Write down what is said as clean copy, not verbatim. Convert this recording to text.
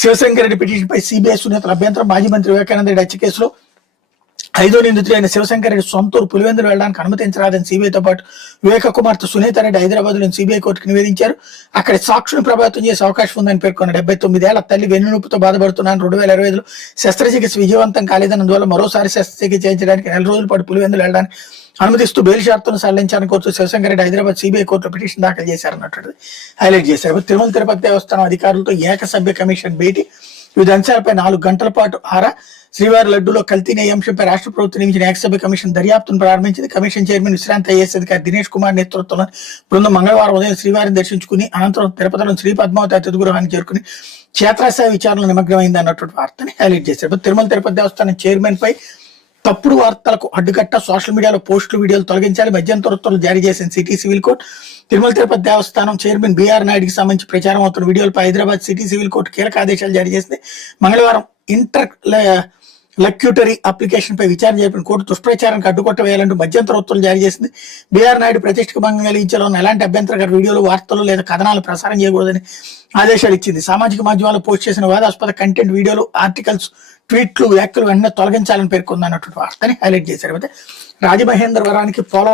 శివశంకర్ రెడ్డి పిటిషన్పై సిబిఐ సునేతల అభ్యంతరం. మాజీ మంత్రి వివేకానంద రెడ్డి హత్య కేసులో 5వ నిందితుడైన శివశంకర్ రెడ్డి సొంతూరు పులివెందులు వెళ్లడానికి అనుమతించరాదని సిబిఐతో పాటు వివేక కుమార్తె సునీత రెడ్డి హైదరాబాద్ లోని సిబిఐ కోర్టుకు నివేదించారు. అక్కడ సాక్షులను ప్రభావితం చేసే అవకాశం ఉందని పేర్కొన్న 79 ఏళ్ల తల్లి వెన్నునొప్పితో బాధపడుతున్నాను. 2025లో శస్త్రచికిత్స విజయవంతం కాలేదన్నందువల్ల మరోసారి శస్త్రచికిత్స చేయించడానికి 4 రోజుల పాటు పులివెందులు వెళ్లడానికి అనుమతిస్తూ బెయిల్ షరతులను సడలించాలని కోరుతూ శివశంకర్ రెడ్డి హైదరాబాద్ సిబిఐ కోర్టులో పిటిషన్ దాఖలు చేశారన్నట్టు హైలైట్ చేశారు. తిరుమల తిరుపతి దేవస్థానం అధికారులతో ఏకసభ్య కమిషన్ భేటీ. వివిధ అంశాలపై 4 గంటల పాటు శ్రీవారి లడ్డూలో కల్తీ నెయ్యి అంశంపై రాష్ట్ర ప్రభుత్వం నియమించిన ఏకసభ్య కమిషన్ దర్యాప్తును ప్రారంభించింది. కమిషన్ చైర్మన్ విశ్రాంత ఐఏఎస్ అధికారి దినేష్ కుమార్ నేతృత్వంలో బృందం మంగళవారం ఉదయం శ్రీవారిని దర్శించుకుని అనంతరం తిరుపతిలోని శ్రీ పద్మావతి అతిథి గృహానికి చేరుకుని క్షేత్రస్థాయి విచారణలో నిమగ్నమైంది అన్నటువంటి వార్తని హైలైట్ చేశారు. తిరుమల తిరుపతి దేవస్థానం చైర్మన్ పై తప్పుడు వార్తలకు అడ్డుకట్ట, సోషల్ మీడియాలో పోస్టులు వీడియోలు తొలగించాలి, మధ్యంతర ఉత్తర్వులు జారీ చేసిన city civil court. Tirumala Tirupati దేవస్థానం చైర్మన్ బిఆర్ నాయుడికి సంబంధించి ప్రచారం అవుతున్న వీడియోలపై హైదరాబాద్ సిటీ సివిల్ కోర్టు కీలక ఆదేశాలు జారీ చేసింది. మంగళవారం లక్యూటరీ అప్లికేషన్ పై విచారణ జరిపిన కోర్టు దుష్ప్రచారానికి అడ్డుకొట్ట వేయాలంటూ మధ్యంతర ఉత్తర్వులు జారీ చేసింది. బిఆర్ నాయుడు ప్రతిష్టకు భంగం కలిగించేలా ఉన్న ఎలాంటి అభ్యంతరకర వీడియోలు, వార్తలు లేదా కథనాలు ప్రసారం చేయకూడదని ఆదేశాలు ఇచ్చింది. సామాజిక మాధ్యమాల్లో పోస్ట్ చేసిన వివాదాస్పద కంటెంట్, వీడియోలు, ఆర్టికల్స్, ట్వీట్లు, వ్యాఖ్యలు వెంటనే తొలగించాలని పేర్కొంది అన్నటువంటి వార్తని హైలైట్ చేశారు. అయితే రాజమహేంద్రవరానికి పోలవరం